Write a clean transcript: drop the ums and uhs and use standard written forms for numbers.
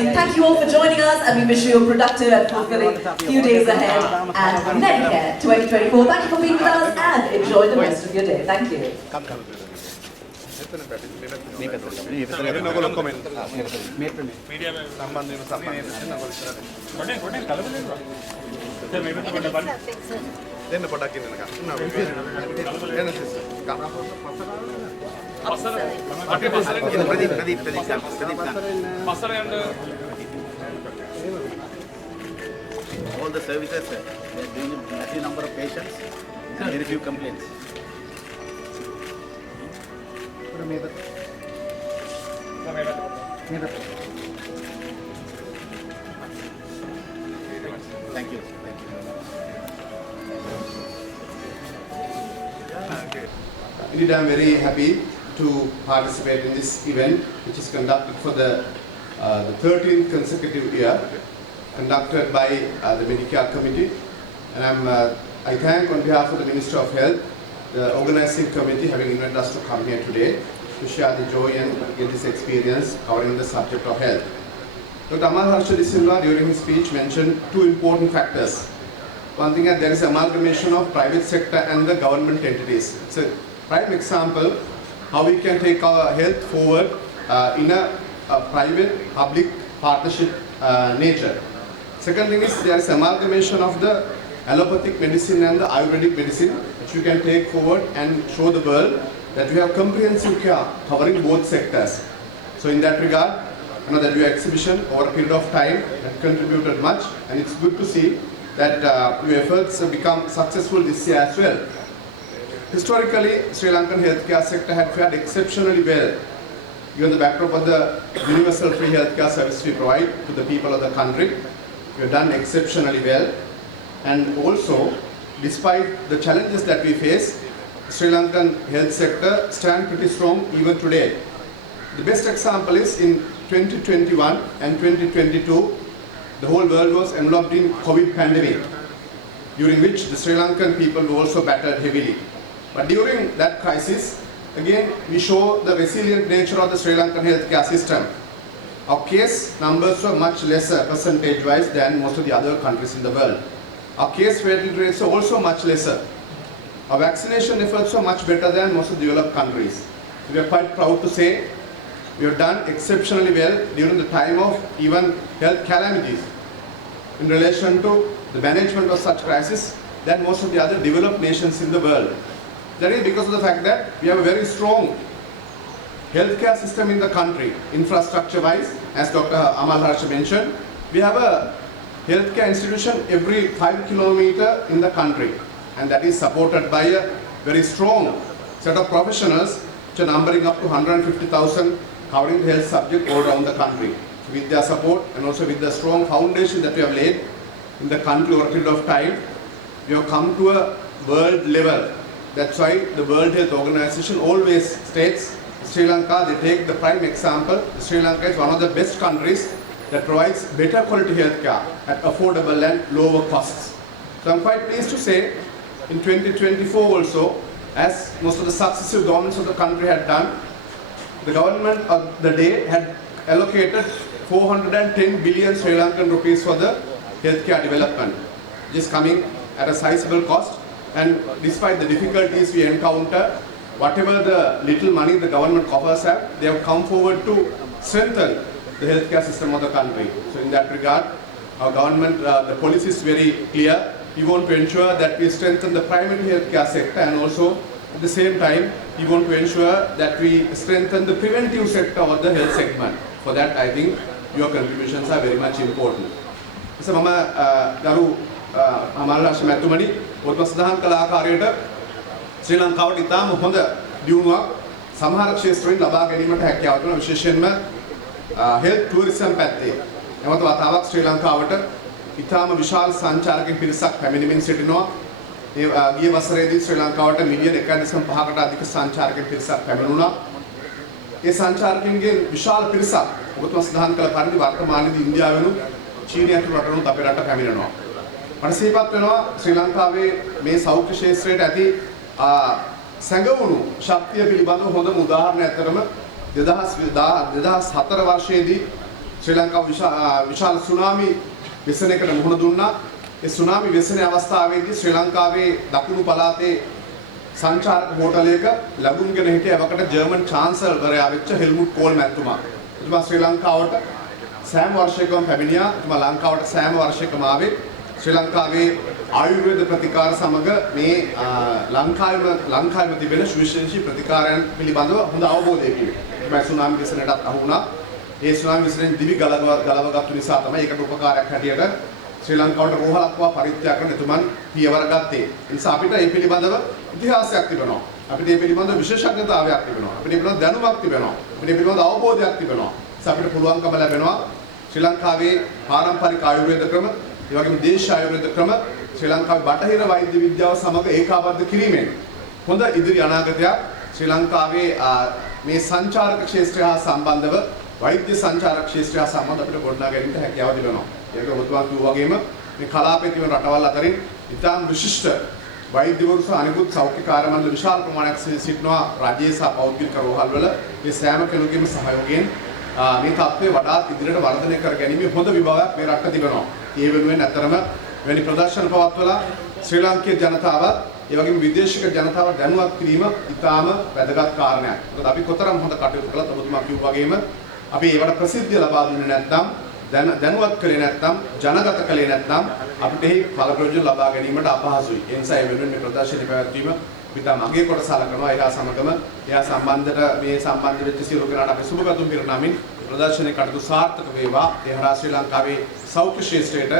you. Thank you all for joining us, and we wish you a productive and fulfilling few days ahead. And Medicare 2024. Thank you for being with us, and enjoy the rest of your day. Thank you. All the services, they are doing a massive number of patients and very few complaints. Thank you. Indeed, I am very happy to participate in this event, which is conducted for the 13th consecutive year, conducted by the Medicare Committee. And I thank on behalf of the Minister of Health, the organizing committee having invited us to come here today to share the joy and get this experience covering the subject of health. Dr. Amal Harshadi Silva during his speech mentioned two important factors. One thing is there is amalgamation of private sector and the government entities. It's a prime example how we can take our health forward in a private-public partnership nature. Second thing is there is amalgamation of the allopathic medicine and the Ayurvedic medicine, which you can take forward and show the world that we have comprehensive care covering both sectors. So in that regard, you know that your exhibition over a period of time that contributed much, and it's good to see that your efforts have become successful this year as well. Historically, Sri Lankan healthcare sector had fared exceptionally well, given the backdrop of the universal free healthcare service we provide to the people of the country. We have done exceptionally well, and also, despite the challenges that we face, Sri Lankan health sector stands pretty strong even today. The best example is in 2021 and 2022, the whole world was enveloped in COVID pandemic, during which the Sri Lankan people were also battered heavily. But during that crisis, again, we show the resilient nature of the Sri Lankan healthcare system. Our case numbers were much lesser percentage-wise than most of the other countries in the world. Our case fatality rates are also much lesser. Our vaccination efforts are much better than most of the developed countries. We are quite proud to say we have done exceptionally well during the time of even health calamities in relation to the management of such crises than most of the other developed nations in the world. That is because of the fact that we have a very strong healthcare system in the country, infrastructure-wise, as Dr. Amal Harsha mentioned. We have a healthcare institution every 5 kilometers in the country, and that is supported by a very strong set of professionals which are numbering up to 150,000 covering the health subject all around the country. With their support and also with the strong foundation that we have laid in the country over a period of time, we have come to a world level. That's why the World Health Organization always states Sri Lanka, they take the prime example. Sri Lanka is one of the best countries that provides better quality healthcare at affordable and lower costs. So I'm quite pleased to say in 2024 also, as most of the successive governments of the country had done, the government of the day had allocated 410 billion Sri Lankan rupees for the healthcare development, which is coming at a sizable cost. And despite the difficulties we encounter, whatever the little money the government coffers have, they have come forward to strengthen the healthcare system of the country. So in that regard, our government, the policy is very clear. We want to ensure that we strengthen the primary healthcare sector, and also at the same time, we want to ensure that we strengthen the preventive sector of the health segment. For that, I think your contributions are very much important. So, Garu Amal Harsha Mathumani, ඔබ සඳහන් කළ ආකාරයට ශ්‍රී ලංකාවට ඉතාම හොඳ දියුණුවක් සමහර ක්ෂේත්‍රවලින් ලබා ගැනීමට හැකියාව තියෙනවා, විශේෂයෙන්ම හෙල්ත් ටුවරිසම් පැත්තේ. එමත් වතාවක් ශ්‍රී ලංකාවට ඉතාම විශාල සංචාරක පිරිසක් පැමිණෙමින් සිටිනවා. ඒ ගිය වසරේදී ශ්‍රී ලංකාවට මිලියන 1.5කට අධික සංචාරක පිරිසක් පැමිණුණා. ඒ සංචාරකයන්ගේ විශාල පිරිසක් ඔබතුමා සඳහන් කළ පරිදි වර්තමානයේදී ඉන්දියාවෙනුත් චීනය ඇතුළු රටවලුත් අපේ රටට පැමිණෙනවා. මට සිහිපත් වෙනවා ශ්‍රී ලංකාවේ මේ සෞඛ්‍ය ක්ෂේත්‍රයට ඇති සැඟවුණු ශක්තිය පිළිබඳව හොඳම උදාහරණයක් ඇතරම 2004 වර්ෂයේදී ශ්‍රී ලංකාව විශාල සුනාමි වෙසනයකට මුහුණ දුන්නා. ඒ සුනාමි වෙසනේ අවස්ථාවේදී ශ්‍රී ලංකාවේ දකුණු පළාතේ සංචාරක හෝටලයක ලැබුම්ගෙන හිටිය එවකට ජර්මන් චාන්සලර්වරයා වෙච්ච හෙල්මුට් කෝල් මැතිතුමා. එතුමා ශ්‍රී ලංකාවට සෑම වර්ෂයකම පැමිණියා. එතුමා ලංකාවට සෑම වර්ෂයකම ආවේ. ශ්‍රී ලංකාවේ ආයුර්වේද ප්‍රතිකාර සමග මේ ලංකාවේ තිබෙන සුවිශේෂී ප්‍රතිකාරයන් පිළිබඳව හොඳ අවබෝධයකින් එතුමා සුනාමි වෙසනටත් අහු වුණා. ඒ සුනාමි වෙසනෙන් දිවි ගලවගත්තු නිසා තමයි ඒකට උපකාරයක් හැටියට ශ්‍රී ලංකාවට රෝහලක්වා පරිත්‍යාග කරන එතුමන් පියවර ගත්තේ. ඒ නිසා අපිට මේ පිළිබඳව ඉතිහාසයක් තිබෙනවා. අපිට මේ පිළිබඳව විශේෂඥතාවයක් තිබෙනවා. අපිට මේ පිළිබඳව දැනුමක් තිබෙනවා. අපිට මේ පිළිබඳව අවබෝධයක් තිබෙනවා. ඒ නිසා අපිට පුළුවන්කම ලැබෙනවා ශ්‍රී ලංකාවේ පාරම්පරික ආයුර්වේද ක්‍රම, ඒ වගේම දේශීය ආයුර්වේද ක්‍රම ශ්‍රී ලංකාවේ බටහිර වෛද්‍ය විද්‍යාව සමග ඒකාබද්ධ කිරීමෙන් හොඳ ඉදිරි අනාගතයක් ශ්‍රී ලංකාවේ මේ සංචාරක ක්ෂේත්‍රය හා සම්බන්ධව වෛද්‍ය සංචාරක ක්ෂේත්‍රය හා සම්බන්ධ අපිට ගොඩනගා ගැනීමට හැකියාව තිබෙනවා. ඒක ඔබතුමා කිව්වා වගේම මේ කලාපයේ තියෙන රටවල් අතරින් ඉතාම විශිෂ්ට වෛද්‍යවරු සහ අනිකුත් සෞඛ්‍ය කාර්ය මණ්ඩල විශාල ප්‍රමාණයක් සිටිනවා රාජ්‍ය සහ පෞද්ගලික රෝහල්වල. මේ සෑම කෙනෙකුගේම සහයෝගයෙන් මේ තත්ත්වය වඩාත් ඉදිරියට වර්ධනය කර ගැනීමේ හොඳ විභවයක් මේ රටට තිබෙනවා. ඒ වෙනුවෙන් ඇත්තරම වෙනි ප්‍රදර්ශන පවත්වලා ශ්‍රී ලාංකේය ජනතාව ඒ වගේම විදේශික ජනතාව දැනුවත් කිරීම ඉතාම වැදගත් කාරණයක්. මොකද අපි කොතරම් හොඳ කටයුතු කළත් ඔබතුමා කිව්වා වගේම අපි ඒවට ප්‍රසිද්ධිය ලබා දුන්නේ නැත්නම් දැනුවත් කළේ නැත්නම් ජනගත කළේ නැත්නම් අපිට එහි ඵල ප්‍රයෝජන ලබා ගැනීමට අපහසුයි. ඒ නිසා ඒ වෙනුවෙන් මේ ප්‍රදර්ශනය පැවැත්වීම පිටා මගේ කොට සලකනවා. එහා සමගම එහා සම්බන්ධ වෙච්ච සියලු කෙනාට අපි සුබ පැතුම් පිරිනමින් ප්‍රදර්ශනයේ කටයුතු සාර්ථක වේවා. ඒ හරහා ශ්‍රී ලංකාවේ සෞඛ්‍ය ශාස්ත්‍රයට